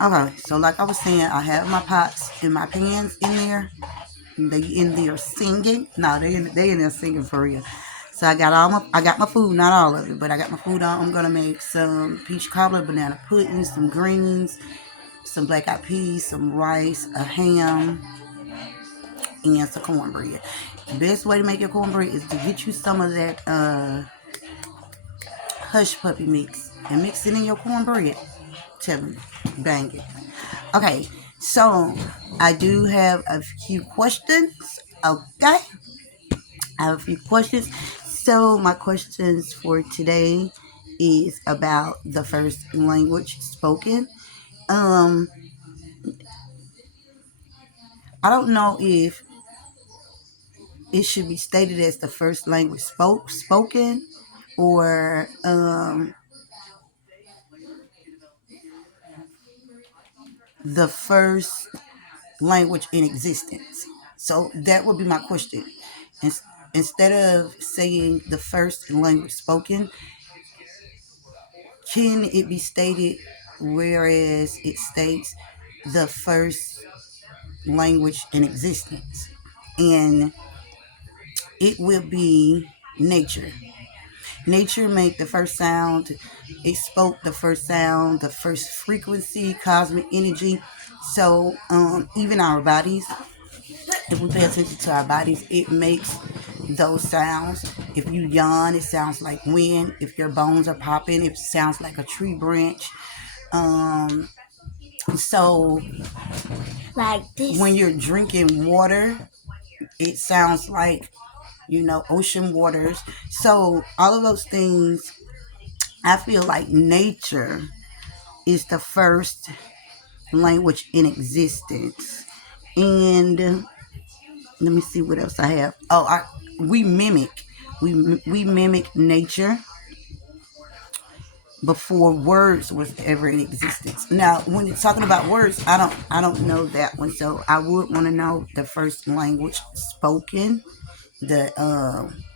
Okay, so like I was saying, I have my pots and my pans in there. They in there singing. No, they in there singing for real. So I got my food, not all of it, but I got my food on. I'm gonna make some peach cobbler, banana pudding, some greens, some black eyed peas, some rice, a ham, and some cornbread. The best way to make your cornbread is to get you some of that hush puppy mix and mix it in your cornbread. Tell me, bang it. Okay, so I do have a few questions. Okay, I have a few questions. So my questions for today is about the first language spoken. Um, I don't know if it should be stated as the first language spoken or the first language in existence. So that would be my question. Instead of saying the first language spoken, can it be stated whereas it states the first language in existence? And it will be nature. Nature made the first sound. It spoke the first sound, the first frequency, cosmic energy. So even our bodies, if we pay attention to our bodies, it makes those sounds. If you yawn, it sounds like wind. If your bones are popping, it sounds like a tree branch. Um, so like this. When you're drinking water, it sounds like ocean waters. So all of those things, I feel like nature is the first language in existence. And let me see what else I have. We mimic. We mimic nature before words was ever in existence. Now, when you're talking about words, I don't know that one. So I would want to know the first language spoken, the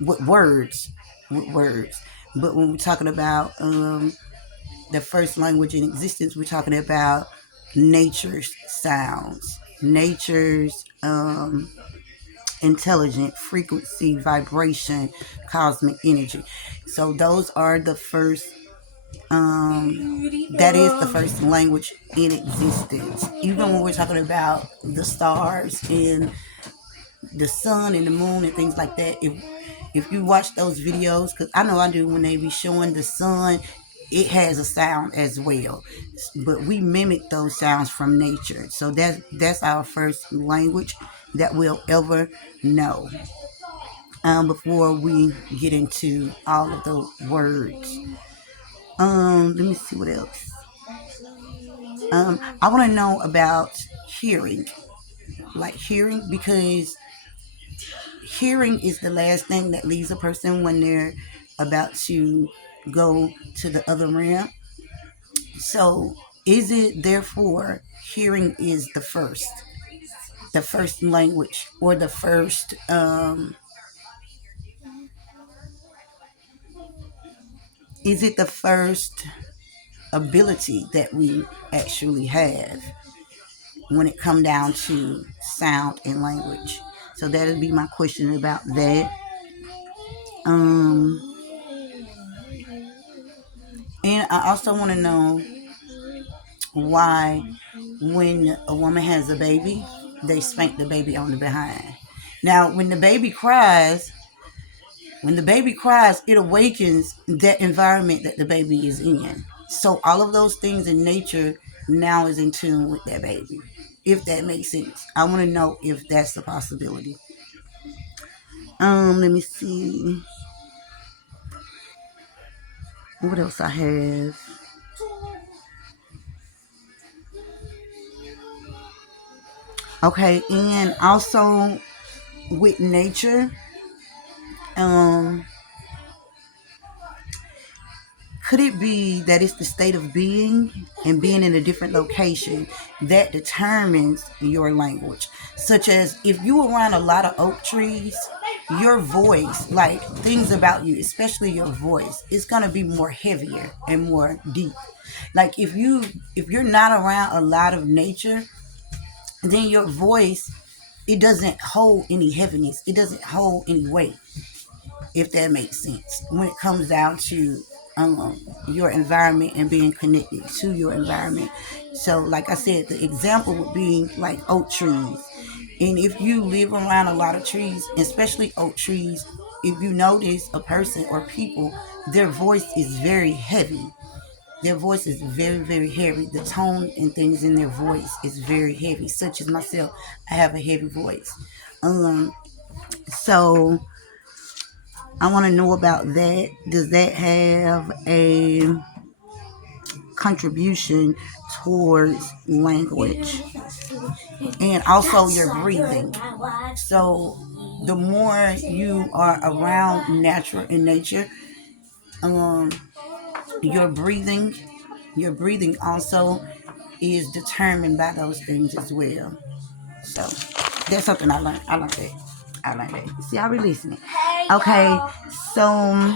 with words. But when we're talking about the first language in existence, we're talking about nature's sounds, nature's intelligent frequency, vibration, cosmic energy. So those are the first. That is the first language in existence. Even when we're talking about the stars and the sun and the moon and things like that, if you watch those videos, because I know I do, when they be showing the sun, it has a sound as well. But we mimic those sounds from nature. So that's our first language that we'll ever know. Before we get into all of the words. Let me see what else. I want to know about hearing, like hearing, because hearing is the last thing that leaves a person when they're about to go to the other realm. So, is it therefore hearing is the first language, or the first? Is it the first ability that we actually have when it come down to sound and language? So that'll be my question about that. Um, and I also want to know why, when a woman has a baby, they spank the baby on the behind. Now, when the baby cries, it awakens that environment that the baby is in. So all of those things in nature now is in tune with that baby. If that makes sense, I want to know if that's a possibility. Let me see what else I have. Okay, and also with nature, um, could it be that it's the state of being and being in a different location that determines your language? Such as if you around a lot of oak trees, your voice, like things about you, especially your voice, is gonna be more heavier and more deep. Like if you're not around a lot of nature, then your voice, it doesn't hold any heaviness. It doesn't hold any weight, if that makes sense. When it comes down to your environment and being connected to your environment. So, like I said, the example would be like oak trees. And if you live around a lot of trees, especially oak trees, if you notice a person or people, their voice is very heavy. Their voice is very, very heavy. The tone and things in their voice is very heavy. Such as myself, I have a heavy voice. So I want to know about that. Does that have a contribution towards language? And also your breathing. So the more you are around natural in nature, um, your breathing, your breathing also is determined by those things as well. So that's something I learned. I learned that. I learned that. See, I be listening. Okay, so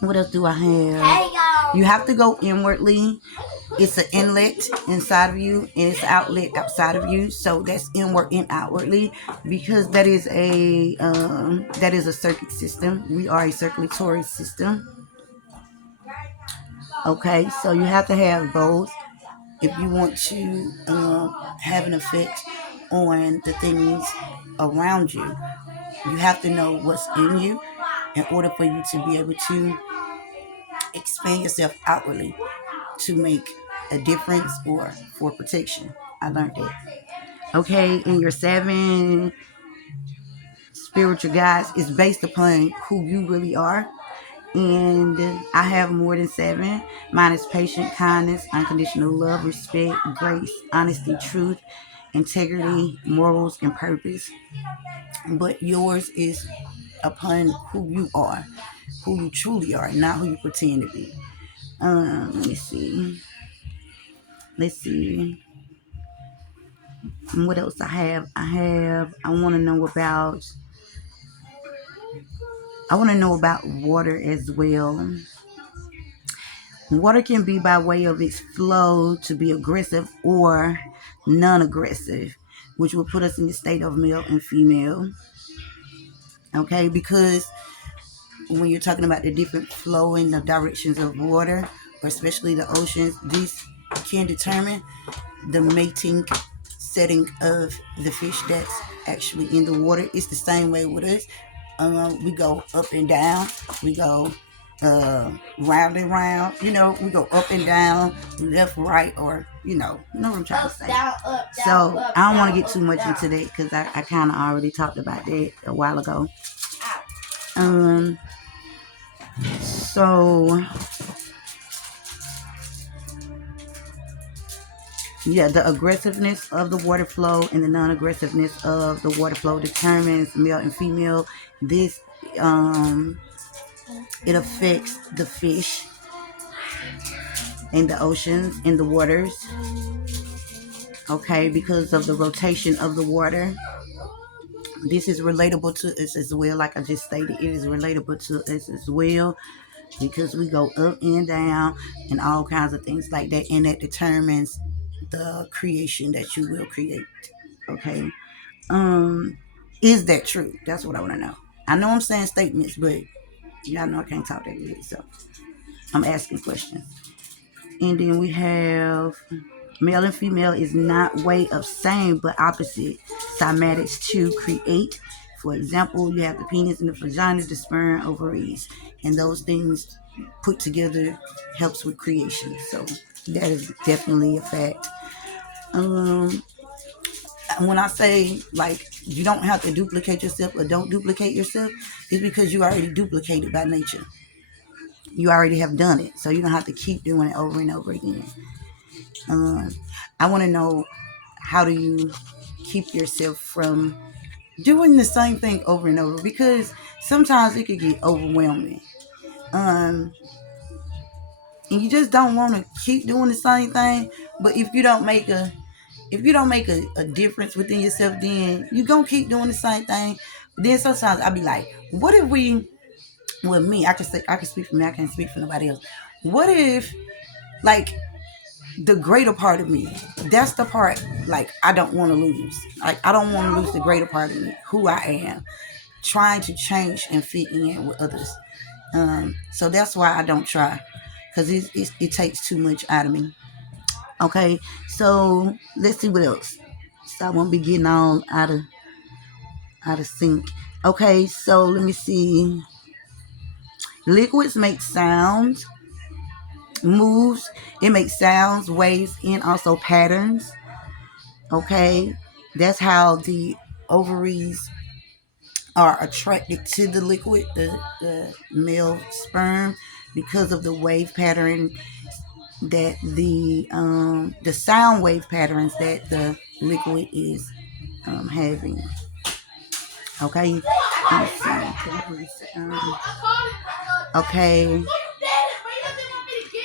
what else do I have? You have to go inwardly. It's an inlet inside of you and it's an outlet outside of you. So that's inward and outwardly, because that is a circuit system. We are a circulatory system. Okay, so you have to have both if you want to have an effect on the things around you. You have to know what's in you in order for you to be able to expand yourself outwardly to make a difference or for protection. I learned that. Okay, in your 7 spiritual guides is based upon who you really are. And I have more than 7. Mine is patient, kindness, unconditional love, respect, grace, honesty, truth, integrity, morals, and purpose. But yours is upon who you are, who you truly are, not who you pretend to be. Let me see. Let's see. What else I have? I want to know about water as well. Water can be by way of its flow to be aggressive or non-aggressive, which will put us in the state of male and female. Okay, because when you're talking about the different flow in the directions of water, or especially the oceans, this can determine the mating setting of the fish that's actually in the water. It's the same way with us. We go up and down. We go round and round. We go up and down, left, right, or you know what I'm trying to say. So I don't want to get too much into that because I kind of already talked about that a while ago. So yeah, the aggressiveness of the water flow and the non-aggressiveness of the water flow determines male and female. This it affects the fish in the oceans, in the waters. Okay, because of the rotation of the water. This is relatable to us as well. Like I just stated, it is relatable to us as well because we go up and down and all kinds of things like that, and that determines the creation that you will create. Okay, is that true? That's what I want to know. I know I'm saying statements, but y'all know I can't talk that good, so I'm asking questions. And then we have male and female is not way of same but opposite cymatics to create. For example, you have the penis and the vagina, the sperm, ovaries, and those things put together helps with creation. So that is definitely a fact. When I say like you don't have to duplicate yourself or don't duplicate yourself, it's because you already duplicated by nature. You already have done it, so you don't have to keep doing it over and over again. I want to know, how do you keep yourself from doing the same thing over and over, because sometimes it could get overwhelming, and you just don't want to keep doing the same thing. But if you don't make a difference within yourself, then you're gonna keep doing the same thing. Then sometimes I be like, what if we, well, me, I can speak for me, I can't speak for nobody else. What if, like, the greater part of me, that's the part, like, I don't want to lose. Like, I don't want to lose the greater part of me, who I am, trying to change and fit in with others. So that's why I don't try, because it takes too much out of me. Okay, so let's see what else. So I won't be getting all out of sync. Okay, so let me see. Liquids make sounds, moves. It makes sounds, waves, and also patterns. Okay, that's how the ovaries are attracted to the liquid, the male sperm, because of the wave pattern that the sound wave patterns that the liquid is having. Okay, let's see. Okay,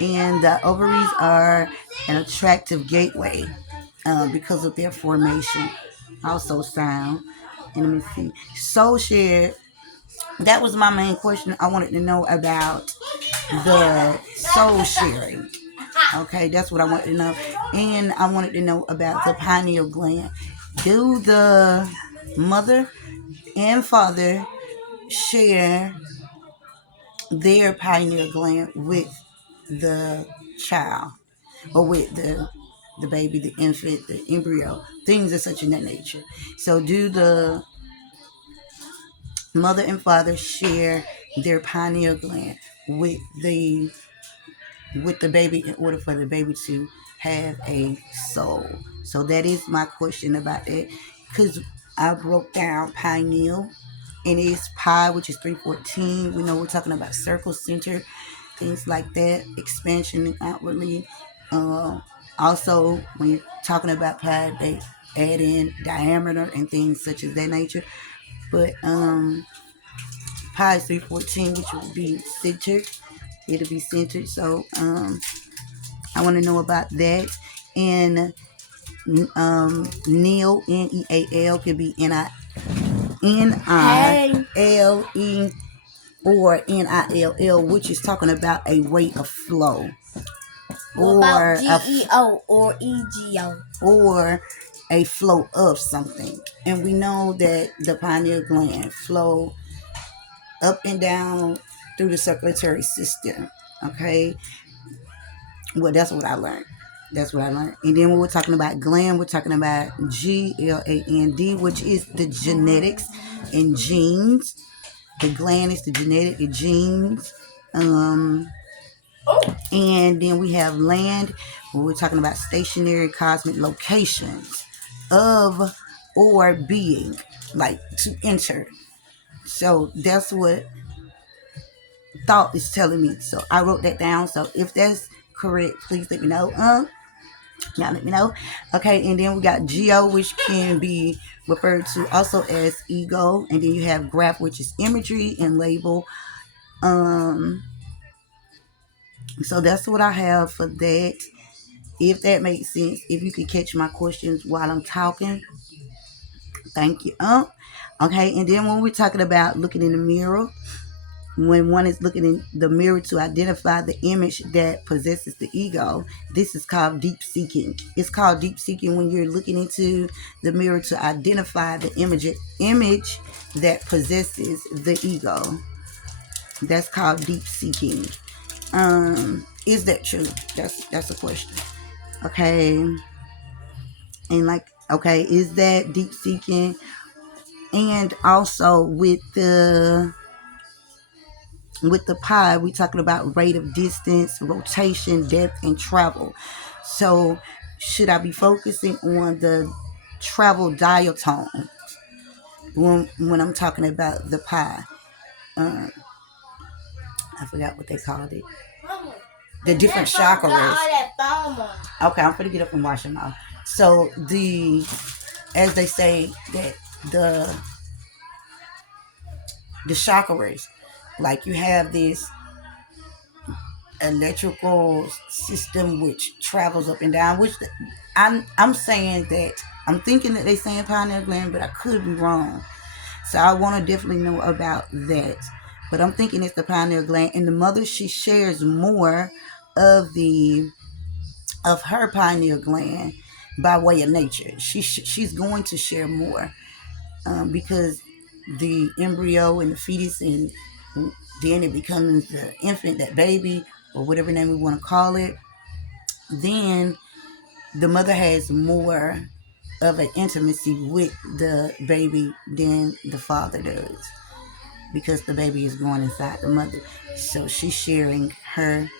and the ovaries are an attractive gateway because of their formation. Also, sound. And let me see. Soul share. That was my main question. I wanted to know about the soul sharing. Okay, that's what I wanted to know. And I wanted to know about the pineal gland. Do the mother and father share their pineal gland with the child, or with the baby, the infant, the embryo, things of such in that nature? So do the mother and father share their pineal gland with the baby in order for the baby to have a soul? So that is my question about it, because I broke down pineal, and it's pi, which is 314. We know we're talking about circle, center, things like that, expansion outwardly. Also, when you're talking about pi, they add in diameter and things such as that nature. But pi is 314, which would be centered. It'll be centered. So I want to know about that. And Neal, Neal, can be Nile or Nill, which is talking about a rate of flow. Or about GEO or EGO. Or a flow of something. And we know that the pineal gland flow up and down through the circulatory system. Okay. Well, that's what I learned. And then when we're talking about gland, we're talking about GLAND, which is the genetics and genes. The gland is the genetic, the genes. And then we have land, where we're talking about stationary cosmic locations of or being, like to enter. So that's what thought is telling me. So I wrote that down. So if that's correct, please let me know. Y'all let me know. Okay, and then we got geo, which can be referred to also as ego. And then you have graph, which is imagery and label. So that's what I have for that. If that makes sense, if you could catch my questions while I'm talking, thank you. Okay, and then when we're talking about looking in the mirror, when one is looking in the mirror to identify the image that possesses the ego, this is called deep seeking. It's called deep seeking when you're looking into the mirror to identify the image that possesses the ego. That's called deep seeking. Is that true? That's a question. Okay. And okay, is that deep seeking? And also with the pi, we talking about rate of distance, rotation, depth, and travel. So should I be focusing on the travel diatone when I'm talking about the pi? I forgot what they called it. The different chakras. Okay, I'm gonna get up and wash them off. So as they say, that the chakras, like you have this electrical system which travels up and down, which I'm saying that I'm thinking that they saying pineal gland, but I could be wrong. So I want to definitely know about that. But I'm thinking it's the pineal gland. And the mother, she shares more of her pineal gland by way of nature. She's going to share more because the embryo and the fetus, and then it becomes the infant, that baby, or whatever name we want to call it. Then the mother has more of an intimacy with the baby than the father does, because the baby is going inside the mother. So she's sharing her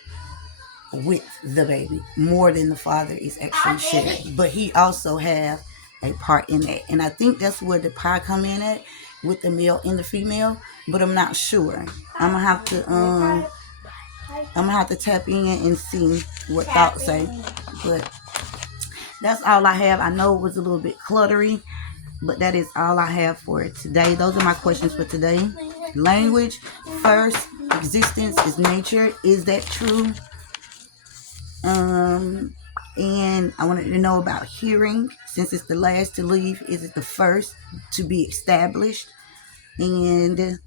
with the baby more than the father is actually sharing. But he also have a part in that. And I think that's where the pie come in at, with the male and the female. But I'm not sure. I'm gonna have to tap in and see what thoughts say. But that's all I have. I know it was a little bit cluttery, but that is all I have for today. Those are my questions for today. Language first, existence is nature. Is that true? And I wanted to know about hearing, since it's the last to leave. Is it the first to be established? And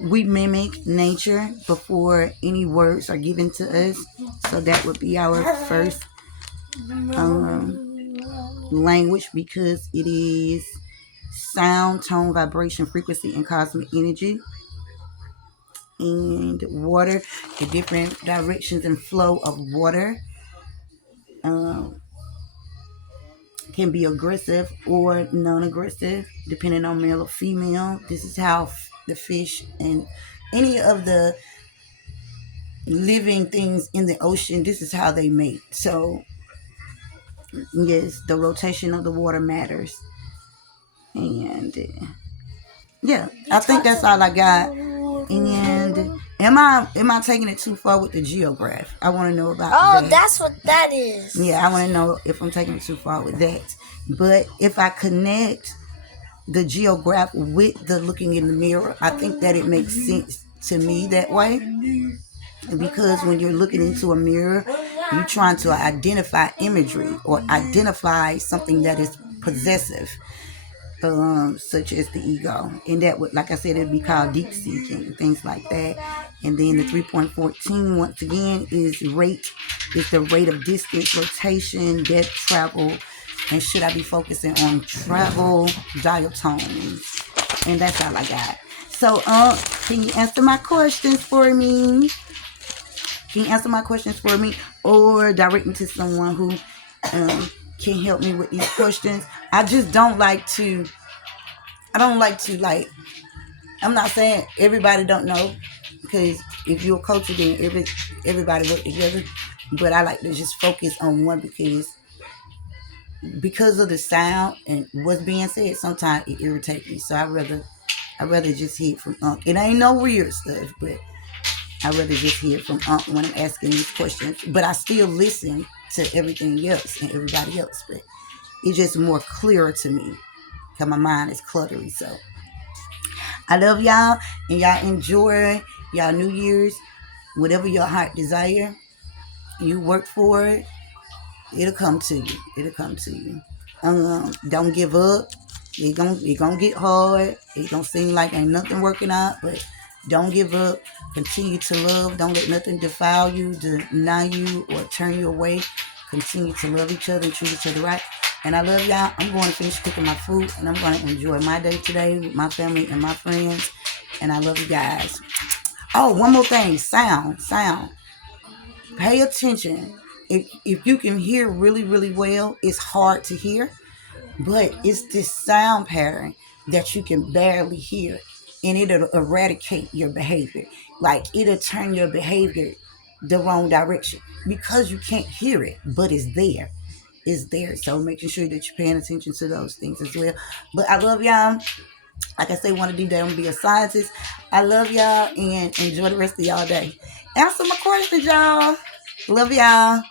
we mimic nature before any words are given to us. So that would be our first language, because it is sound, tone, vibration, frequency, and cosmic energy. And water, the different directions and flow of water can be aggressive or non-aggressive, depending on male or female. This is how the fish and any of the living things in the ocean, this is how they mate. So yes, the rotation of the water matters. And yeah, I think that's all I got. And am I taking it too far with the geograph? I want to know about that. Oh, that's what that is. Yeah, I want to know if I'm taking it too far with that. But if I connect the geograph with the looking in the mirror, I think that it makes sense to me that way. Because when you're looking into a mirror, you're trying to identify imagery or identify something that is possessive, such as the ego. And that would, like I said, it'd be called deep seeking, things like that. And then the 3.14, once again, is the rate of distance, rotation, depth, travel. And should I be focusing on travel, diatones? And that's all I got. So, can you answer my questions for me? Or direct me to someone who can help me with these questions? I don't like to, I'm not saying everybody don't know, because if you're a coach, then everybody work together. But I like to just focus on one, because of the sound and what's being said. Sometimes it irritates me, so I rather just hear it from Unc. It ain't no weird stuff, but I rather just hear it from Unc when I'm asking these questions. But I still listen to everything else and everybody else, but it's just more clearer to me, because my mind is cluttery. So I love y'all, and y'all enjoy y'all New Year's. Whatever your heart desire, you work for it. It'll come to you. Don't give up. It's gonna get hard. It's gonna seem like ain't nothing working out, but don't give up. Continue to love. Don't let nothing defile you, deny you, or turn you away. Continue to love each other and treat each other right. And I love y'all. I'm going to finish cooking my food, and I'm going to enjoy my day today with my family and my friends. And I love you guys. Oh, one more thing. Sound. Pay attention. If you can hear really, really well, it's hard to hear. But it's this sound pattern that you can barely hear. And it'll eradicate your behavior. Like, it'll turn your behavior the wrong direction, because you can't hear it, but it's there. So making sure that you're paying attention to those things as well. But I love y'all. Like I say, want to do that and be a scientist. I love y'all, and enjoy the rest of y'all day. Answer my questions, y'all. Love y'all.